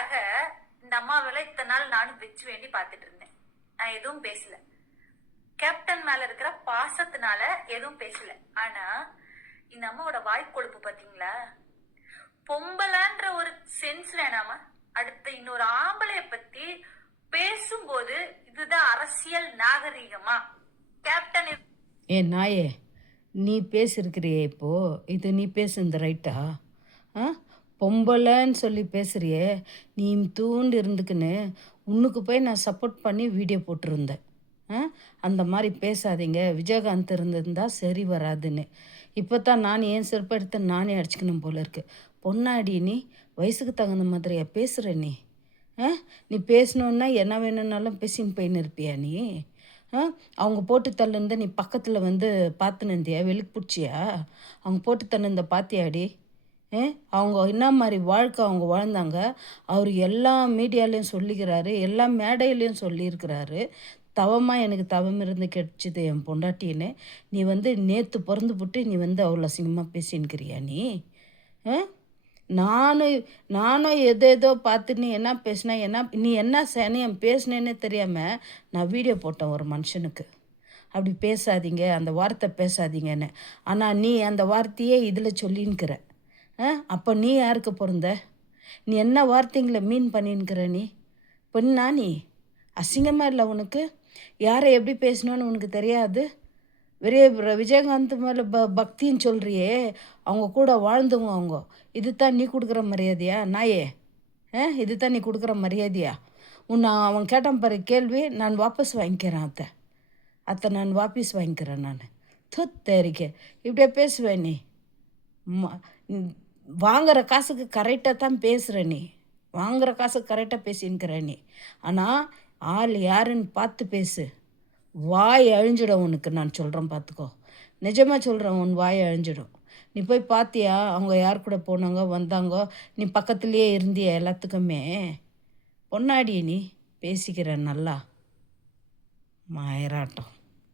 எதுக்காக இந்த அம்மாவெல்லாம் இத்தனை நாள் நானும் வச்சு வேண்டி பார்த்துட்டு இருந்தேன். நான் எதுவும் பேசல. கேப்டன் மேல இருக்கிற பாசத்தினால எதுவும் பேசல. ஆனா இந்த அம்மாவோட வாய்க்கொழுப்பு பாத்தீங்களா? பொம்பலன்ற ஒரு சென்ஸ் வேணாமா? அடுத்த இன்னொரு ஆம்பளைய பத்தி பேசும்போது இதுதான் அரசியல் நாகரிகமா? கேப்டன் நாயே, நீ பேசியிருக்கிறியே இப்போ, இது நீ பேசுனது ரைட்டா? ஆ, பொம்பளைன்னு சொல்லி பேசுறியே, நீ தூண்டு இருந்துக்குன்னு உன்னுக்கு போய் நான் சப்போர்ட் பண்ணி வீடியோ போட்டிருந்தேன். அந்த மாதிரி பேசாதீங்க, விஜயகாந்த் இருந்திருந்தா சரி வராதுன்னு. இப்போ தான் நான் என் செருப்பு எடுத்து நானே அடிச்சுக்கணும் போல இருக்கு. பொன்னாடி நீ வயசுக்கு தகுந்த மாதிரியா பேசுகிற நீ? நீ பேசணுன்னா என்ன வேணும்னாலும் பேசின்னு போயின்னு இருப்பியா நீ? அவங்க போட்டு தள்ளுந்த நீ பக்கத்தில் வந்து பார்த்துனுந்தியா? வெளுக்கு பிடிச்சியா? அவங்க போட்டு தள்ளுந்த பாத்தியாடி? அவங்க என்ன மாதிரி வாழ்க்கை அவங்க வாழ்ந்தாங்க, அவர் எல்லா மீடியாலையும் சொல்லிக்கிறாரு, எல்லா மேடையிலையும் சொல்லியிருக்கிறாரு. தவமாக எனக்கு தவம் இருந்து கிடச்சிது என் பொண்டாட்டின்னு. நீ வந்து நேற்று பிறந்து புட்டு நீ வந்து அவ்வளோ அசிங்கமாக பேசின்னுக்கிறியா நீ? நானும் நானும் ஏதோ பார்த்து நீ என்ன பேசினா நீ என்ன சேனையம் பேசினேன்னே தெரியாமல் நான் வீடியோ போட்டேன் ஒரு மனுஷனுக்கு. அப்படி பேசாதீங்க, அந்த வார்த்தை பேசாதீங்கன்னு. ஆனால் நீ அந்த வார்த்தையே இதில் சொல்லின்னுக்கிற. அப்போ நீ யாருக்கு பிறந்த? நீ என்ன வார்த்தைங்களை மீன் பண்ணின்னுக்கிற நீ? பொண்ணா நீ? அசிங்கமாக இல்லை உனக்கு? யாரை எப்படி பேசணுன்னு உனக்கு தெரியாது? பெரிய விஜயகாந்த் மேலே பக்தின்னு சொல்கிறியே, அவங்க கூட வாழ்ந்தவங்க அவங்க. இது தான் நீ கொடுக்குற மரியாதையா நாயே? இது தான் நீ கொடுக்குற மரியாதையா? அவன் கேட்டான் பாரு கேள்வி, நான் வாபஸ் வாங்கிக்கிறேன் அத்தை நான் வாபஸ் வாங்கிக்கிறேன் நான். தொத்தரிக்க இப்படியே பேசுவேன் நீ? வாங்குகிற காசுக்கு கரெக்டாக தான் பேசுகிற நீ. வாங்குகிற காசுக்கு கரெக்டாக பேசின்னுக்கிற நீ. ஆனால் ஆள் யாருன்னு பார்த்து பேசு. வாய் அழிஞ்சிடும் உனக்கு, நான் சொல்கிறேன் பார்த்துக்கோ. நிஜமாக சொல்கிறேன், உன் வாய் அழிஞ்சிடும். நீ போய் பார்த்தியா அவங்க யார் கூட போனாங்க வந்தாங்க? நீ பக்கத்துலேயே இருந்தியா எல்லாத்துக்குமே? பொன்னாடி நீ பேசிக்கிற நல்லா மாயராட்டம்.